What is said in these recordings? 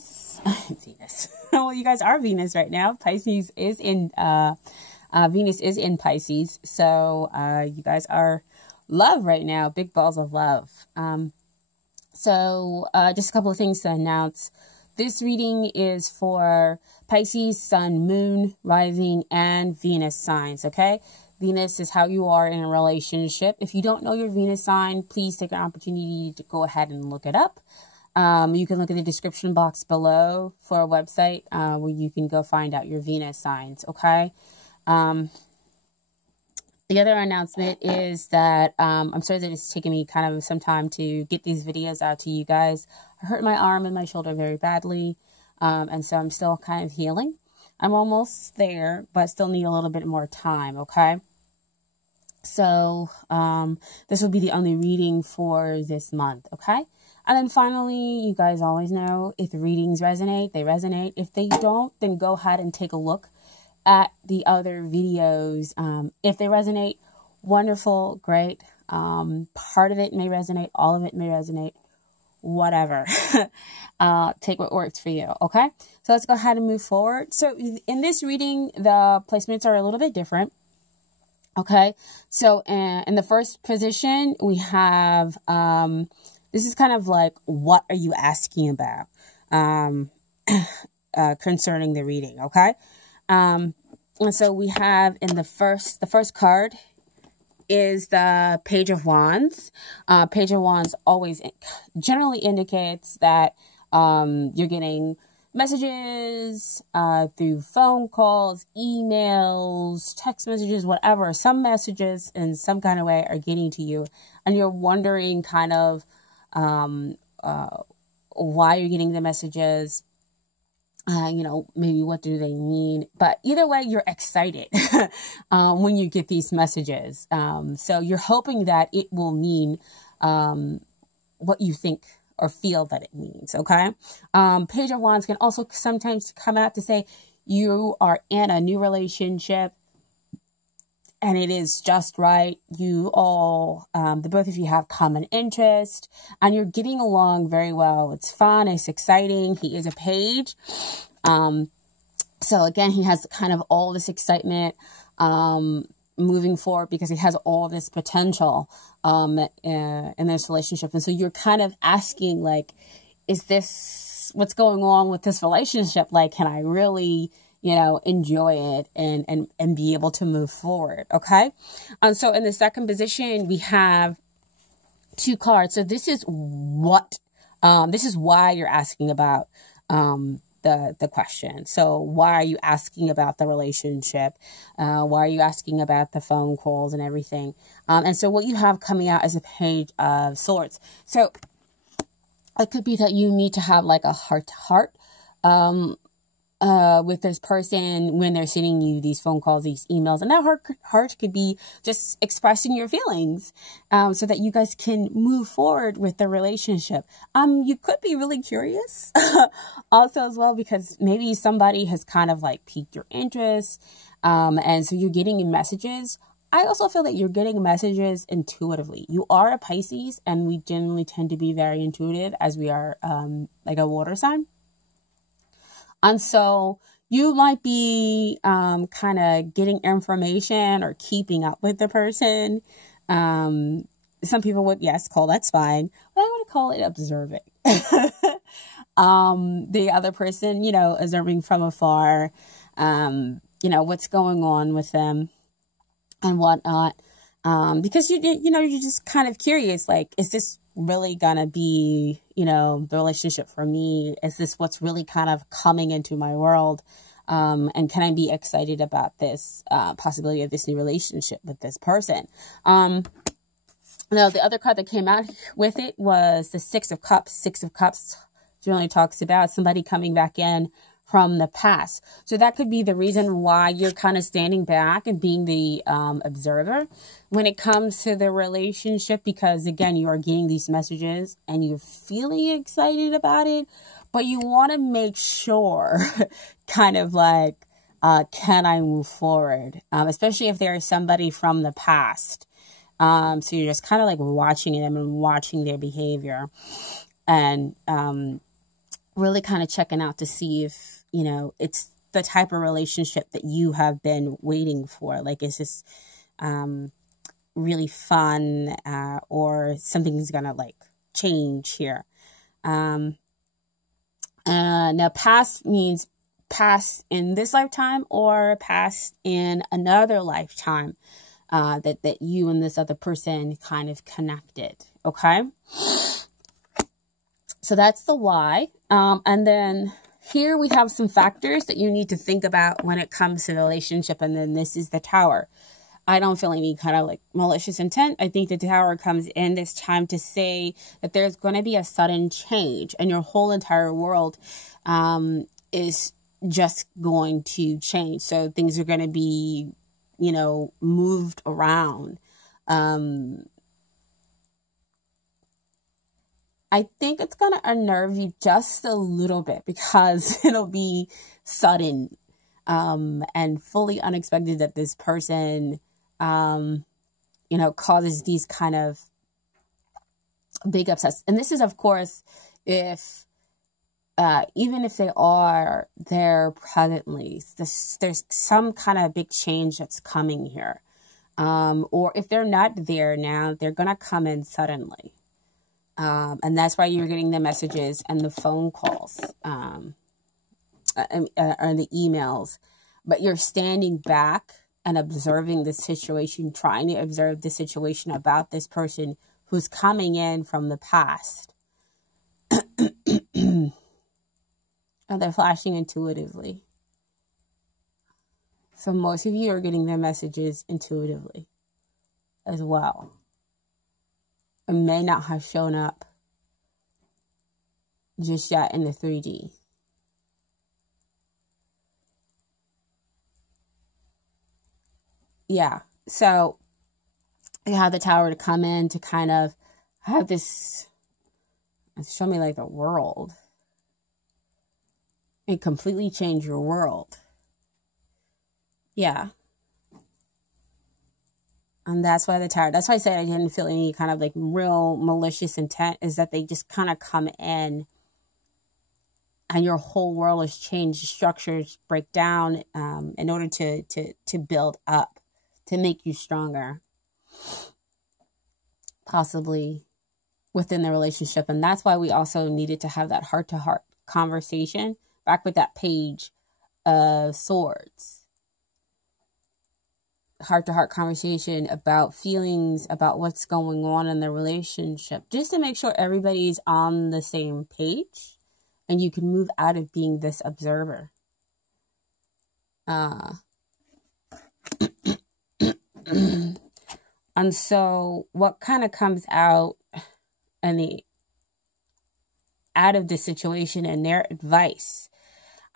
Venus. Venus. Well, you guys are Venus right now. Pisces is in, Venus is in Pisces. So, you guys are love right now. Big balls of love. So, just a couple of things to announce. This reading is for Pisces, Sun, Moon, Rising, and Venus signs, okay? Venus is how you are in a relationship. If you don't know your Venus sign, please take an opportunity to go ahead and look it up. You can look at the description box below for a website where you can go find out your Venus signs, okay? The other announcement is that I'm sorry that it's taken me kind of some time to get these videos out to you guys. I hurt my arm and my shoulder very badly, and so I'm still kind of healing. I'm almost there, but still need a little bit more time, okay? So, this will be the only reading for this month, okay? And then finally, you guys always know, if the readings resonate, they resonate. If they don't, then go ahead and take a look at the other videos. If they resonate, wonderful, great. Part of it may resonate, all of it may resonate, whatever. Take what works for you, okay? So let's go ahead and move forward. So in this reading, the placements are a little bit different. Okay, so in the first position, we have, this is kind of like, what are you asking about concerning the reading, okay? And so we have in the first card is the Page of Wands. Page of Wands always generally indicates that you're getting messages through phone calls, emails, text messages, whatever. Some messages in some kind of way are getting to you, and you're wondering kind of why you're getting the messages. You know, maybe what do they mean? But either way, you're excited when you get these messages. So you're hoping that it will mean what you think or feel that it means, okay? Page of Wands can also sometimes come out to say you are in a new relationship and it is just right. You all, the both of you have common interest and you're getting along very well. It's fun, it's exciting. He is a page. So again, he has kind of all this excitement moving forward because he has all this potential in this relationship. And so you're kind of asking, like, is this what's going on with this relationship? Like, can I really, you know, enjoy it and be able to move forward? Okay. So in the second position, we have two cards. So this is what, this is why you're asking about, the question. So why are you asking about the relationship? Why are you asking about the phone calls and everything? And so what you have coming out is a Page of Swords. So it could be that you need to have like a heart-to-heart with this person when they're sending you these phone calls, these emails. And that heart could be just expressing your feelings so that you guys can move forward with the relationship. You could be really curious also as well, because maybe somebody has kind of like piqued your interest. And so you're getting messages. I also feel that you're getting messages intuitively. You are a Pisces, and we generally tend to be very intuitive as we are like a water sign. And so you might be kind of getting information or keeping up with the person. Some people would, yes, call that spying, but I want to call it observing. The other person, you know, observing from afar, you know, what's going on with them and whatnot. Because you know, you're just kind of curious, like, is this really gonna be, you know, the relationship for me? Is this what's really kind of coming into my world? And can I be excited about this possibility of this new relationship with this person? Now, the other card that came out with it was the Six of Cups. Six of Cups generally talks about somebody coming back in from the past. So that could be the reason why you're kind of standing back and being the observer when it comes to the relationship, because again, you are getting these messages and you're feeling excited about it, but you want to make sure kind of like, can I move forward? Especially if there is somebody from the past. So you're just kind of like watching them and watching their behavior. And really kind of checking out to see if, you know, it's the type of relationship that you have been waiting for. Like, is this really fun, or something's gonna like change here? Now, past means past in this lifetime or past in another lifetime, that you and this other person kind of connected. Okay. So that's the why. And then here we have some factors that you need to think about when it comes to the relationship. And then this is the Tower. I don't feel any kind of like malicious intent. I think the Tower comes in this time to say that there's going to be a sudden change and your whole entire world is just going to change. So things are going to be, you know, moved around. I think it's going to unnerve you just a little bit because it'll be sudden and fully unexpected that this person, you know, causes these kind of big upsets. And this is, of course, if even if they are there presently, there's some kind of big change that's coming here. Or if they're not there now, they're going to come in suddenly. And that's why you're getting the messages and the phone calls and the emails. But you're standing back and observing the situation, trying to observe the situation about this person who's coming in from the past. And they're flashing intuitively. So most of you are getting their messages intuitively as well. It may not have shown up just yet in the 3D. Yeah, so you have the Tower to come in to kind of have this, show me like the world. And completely change your world. Yeah. And that's why the Tower, that's why I said I didn't feel any kind of like real malicious intent, is that they just kind of come in and your whole world is changed. Structures break down in order to build up, to make you stronger, possibly within the relationship. And that's why we also needed to have that heart-to-heart conversation back with that Page of Swords. Heart-to-heart conversation about feelings, about what's going on in the relationship, just to make sure everybody's on the same page and you can move out of being this observer. And so what kind of comes out out of this situation and their advice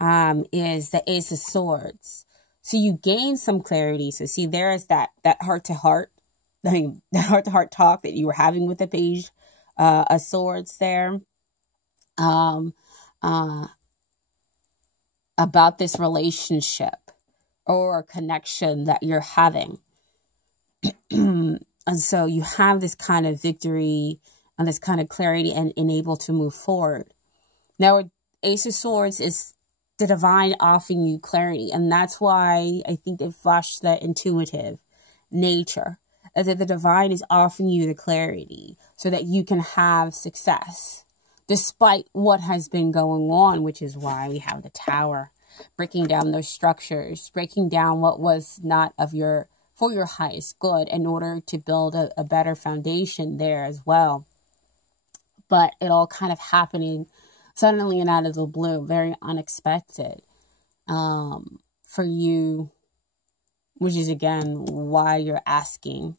is the Ace of Swords. So you gain some clarity. So see, there is that heart-to-heart, that heart-to-heart talk that you were having with the Page of Swords there. About this relationship or connection that you're having. And so you have this kind of victory and this kind of clarity and able to move forward. Now, Ace of Swords is the divine offering you clarity. And that's why I think they flash that intuitive nature, as that the divine is offering you the clarity so that you can have success despite what has been going on, which is why we have the Tower, breaking down those structures, breaking down what was not for your highest good in order to build a better foundation there as well. But it all kind of happening suddenly and out of the blue, very unexpected for you, which is again why you're asking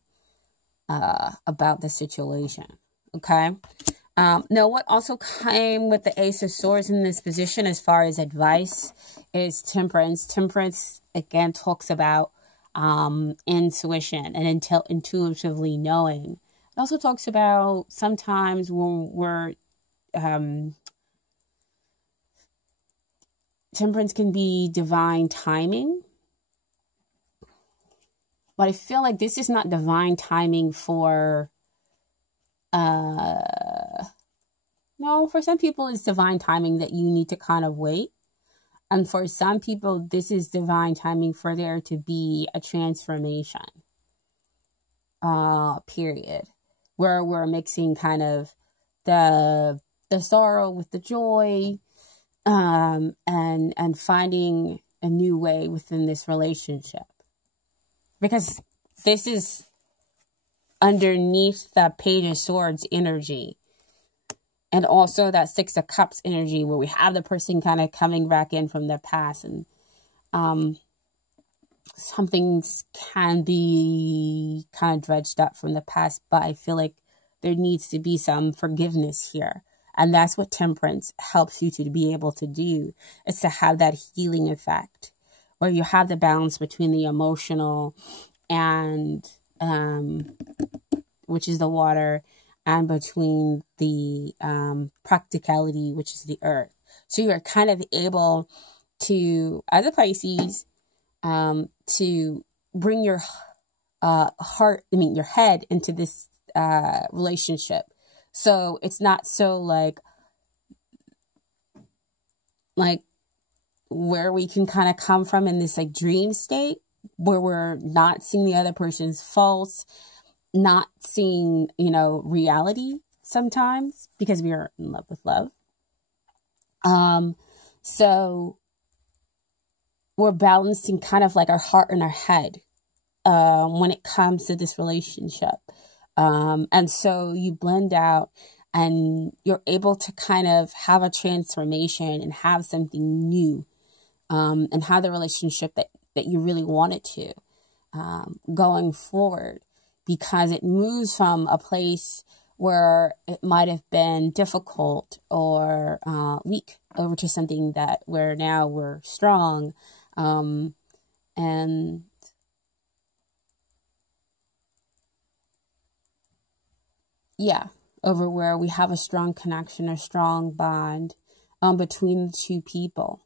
about the situation. Okay. Now, what also came with the Ace of Swords in this position as far as advice is Temperance. Temperance, again, talks about intuition and intuitively knowing. It also talks about sometimes when we're... Temperance can be divine timing. But I feel like this is not divine timing for... No, for some people, it's divine timing that you need to kind of wait. And for some people, this is divine timing for there to be a transformation, period, where we're mixing kind of the sorrow with the joy, and finding a new way within this relationship. Because this is underneath the Page of Swords energy. And also that Six of Cups energy, where we have the person kind of coming back in from their past. And some things can be kind of dredged up from the past. But I feel like there needs to be some forgiveness here. And that's what Temperance helps you to be able to do. It's to have that healing effect, where you have the balance between the emotional and, which is the water, and between the practicality, which is the earth. So you're kind of able to, as a Pisces, to bring your your head into this relationship. So it's not so like where we can kind of come from in this like dream state, where we're not seeing the other person's faults, not seeing, reality sometimes, because we are in love with love. So we're balancing kind of like our heart and our head, when it comes to this relationship. And so you blend out and you're able to kind of have a transformation and have something new, and have the relationship that you really wanted to, going forward. Because it moves from a place where it might have been difficult or weak over to something that where now we're strong. And yeah, over where we have a strong connection, a strong bond between the two people.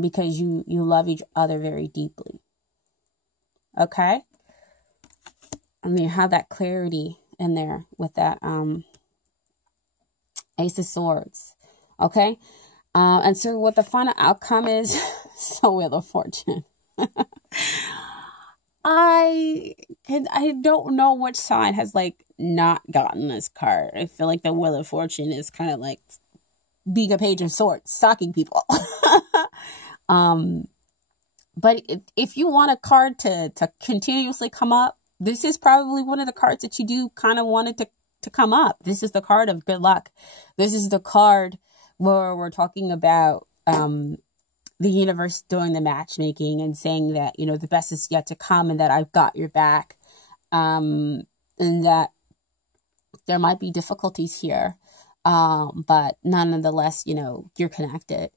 Because you love each other very deeply. Okay? And you have that clarity in there with that Ace of Swords. Okay? And so what the final outcome is, so Wheel of Fortune. I don't know which sign has like not gotten this card. I feel like the Wheel of Fortune is kind of like being a Page of Swords, stalking people. But if you want a card to continuously come up, this is probably one of the cards that you do kind of wanted to come up. This is the card of good luck. This is the card where we're talking about the universe doing the matchmaking and saying that, the best is yet to come, and that I've got your back, and that there might be difficulties here, but nonetheless, you're connected,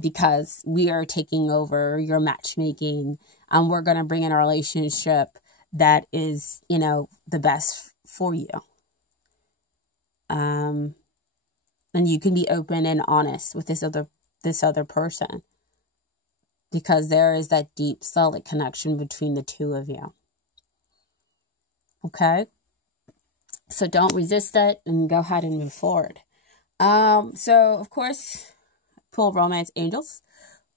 because we are taking over your matchmaking, and we're going to bring in a relationship that is, the best for you. And you can be open and honest with this other person, because there is that deep, solid connection between the two of you. Okay? So don't resist it and go ahead and move forward. So, of course, pull Romance Angels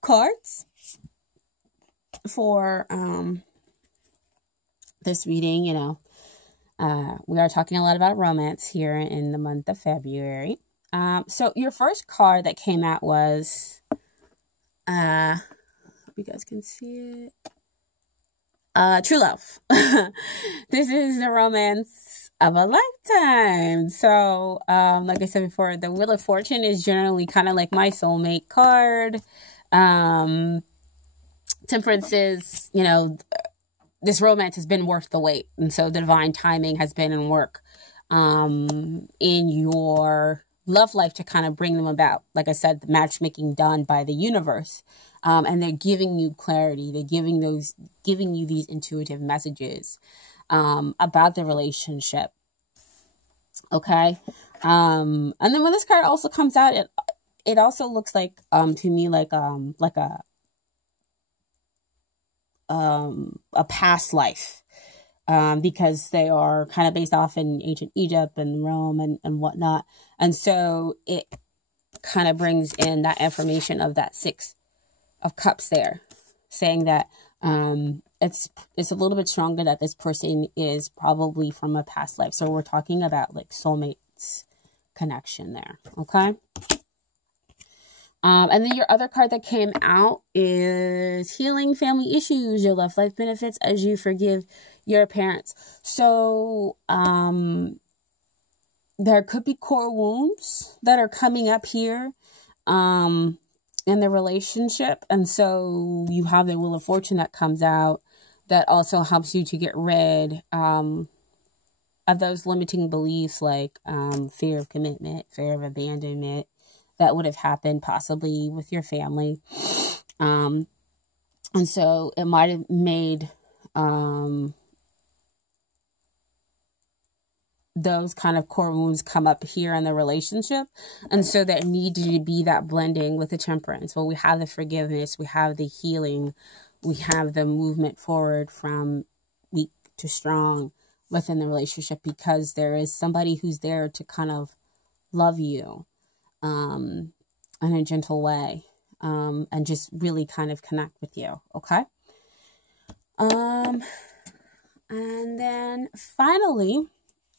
cards for this reading. We are talking a lot about romance here in the month of February. So your first card that came out was, hope you guys can see it. True love. This is the romance of a lifetime. So, like I said before, the Wheel of Fortune is generally kind of like my soulmate card. Temperance is, this romance has been worth the wait. And so the divine timing has been in work in your love life to kind of bring them about. Like I said, the matchmaking done by the universe. And they're giving you clarity. They're giving you these intuitive messages about the relationship. Okay. And then when this card also comes out, it also looks like to me like a past life. because they are kind of based off in ancient Egypt and Rome and whatnot. And so it kind of brings in that information of that 6 of Cups there, saying that it's a little bit stronger that this person is probably from a past life. So we're talking about like soulmates connection there, okay? And then your other card that came out is healing family issues, your love life benefits as you forgive your parents. So there could be core wounds that are coming up here in the relationship. And so you have the Wheel of Fortune that comes out that also helps you to get rid of those limiting beliefs like fear of commitment, fear of abandonment, that would have happened possibly with your family. And so it might have made those kind of core wounds come up here in the relationship. And so there needed to be that blending with the Temperance. Well, we have the forgiveness, we have the healing, we have the movement forward from weak to strong within the relationship, because there is somebody who's there to kind of love you in a gentle way, and just really kind of connect with you, okay? And then finally,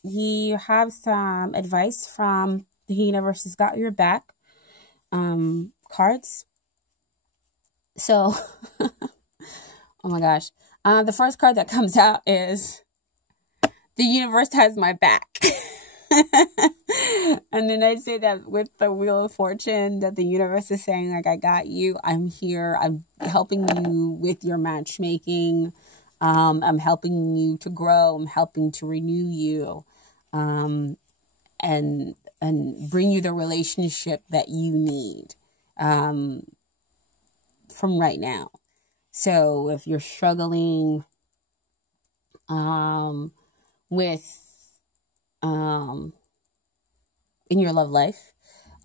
you have some advice from the Universe Has Got Your Back cards. So, oh my gosh. The first card that comes out is the universe has my back. And then I say that with the Wheel of Fortune, that the universe is saying, like, I got you. I'm here. I'm helping you with your matchmaking. I'm helping you to grow. I'm helping to renew you. And bring you the relationship that you need from right now. So if you're struggling with in your love life,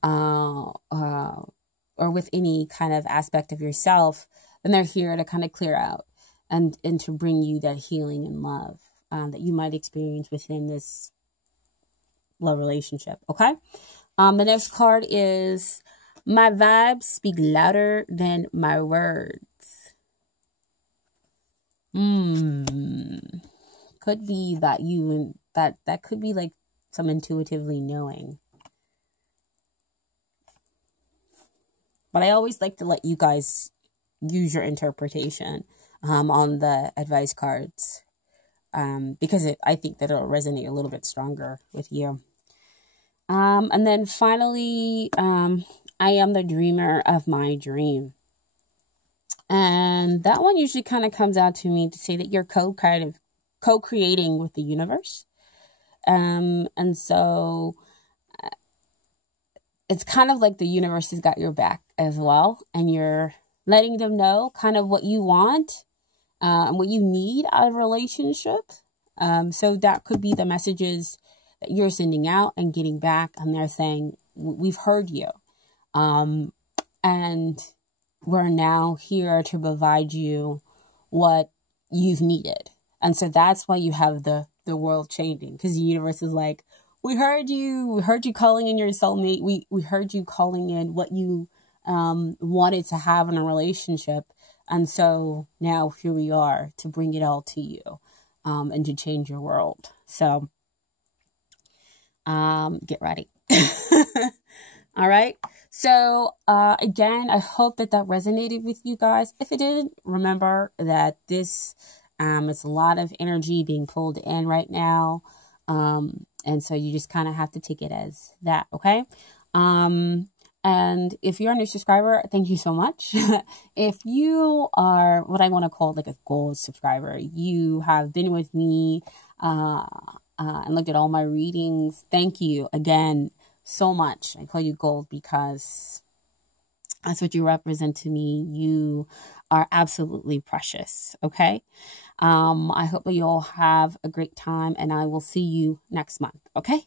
or with any kind of aspect of yourself, then they're here to kind of clear out and to bring you that healing and love that you might experience within this love relationship, okay? The next card is my vibes speak louder than my words. Could be that that could be like some intuitively knowing. But I always like to let you guys use your interpretation on the advice cards, because I think that it'll resonate a little bit stronger with you. And then finally, I am the dreamer of my dream. And that one usually kind of comes out to me to say that you're co-creating with the universe. And so it's kind of like the universe has got your back as well. And you're letting them know kind of what you want and what you need out of a relationship. So that could be the messages that you're sending out and getting back. And they're saying, we've heard you. And we're now here to provide you what you've needed. And so that's why you have the world changing, because the universe is like, we heard you calling in your soulmate. We heard you calling in what you wanted to have in a relationship. And so now here we are to bring it all to you, and to change your world. So get ready. All right. So again, I hope that resonated with you guys. If it didn't, remember that this is a lot of energy being pulled in right now. And so you just kind of have to take it as that. Okay. And if you're a new subscriber, thank you so much. If you are what I want to call like a gold subscriber, you have been with me and looked at all my readings. Thank you again so much. I call you gold because that's what you represent to me. You are absolutely precious. Okay. I hope that you all have a great time, and I will see you next month. Okay.